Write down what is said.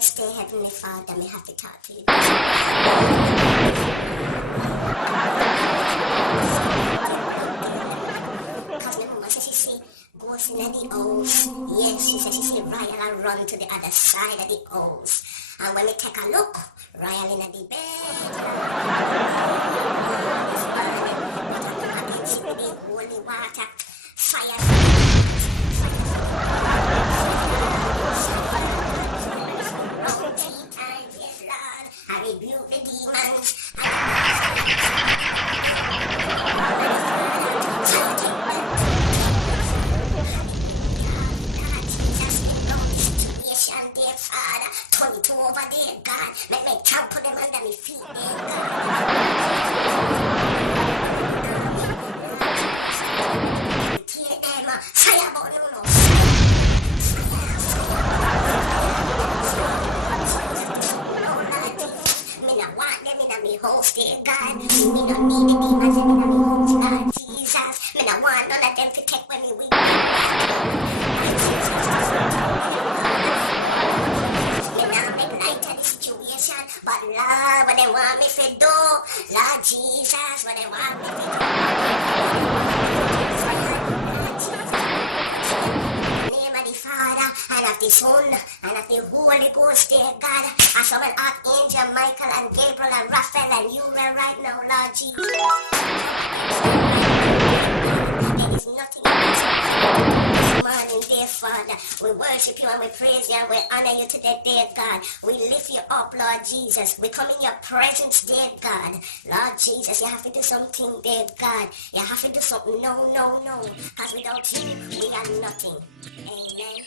Yes, dear Heavenly Father, me have to talk to you. Because my mama says she see ghosts in the house. Yes, she says she see Royal and run to the other side of the house. And when we take a look, Royal in the bed. Holy water, fire. I rebuke the demons. Dear Father, turn it over, dear God. Make me trample them under my feet, dear God. Tear them, fire, but no. Me not want them in my house, dear God. Me not need the demons in my house, Lord Jesus. Me not want none of them to take when me weak. But Lord, what they want me to do, Lord Jesus, what they want me to do. In the name of the Father, and of the Son, and of the Holy Ghost, dear God, I summon Archangel Michael and Gabriel and Raphael and you right now, Lord Jesus. There is nothing this morning, dear Father. We worship you and we praise you and we honor you today, dear God. We lift you up, Lord Jesus. We come in your presence, dear God. Lord Jesus, you have to do something, dear God. You have to do something. No. Because without you, we are nothing. Amen.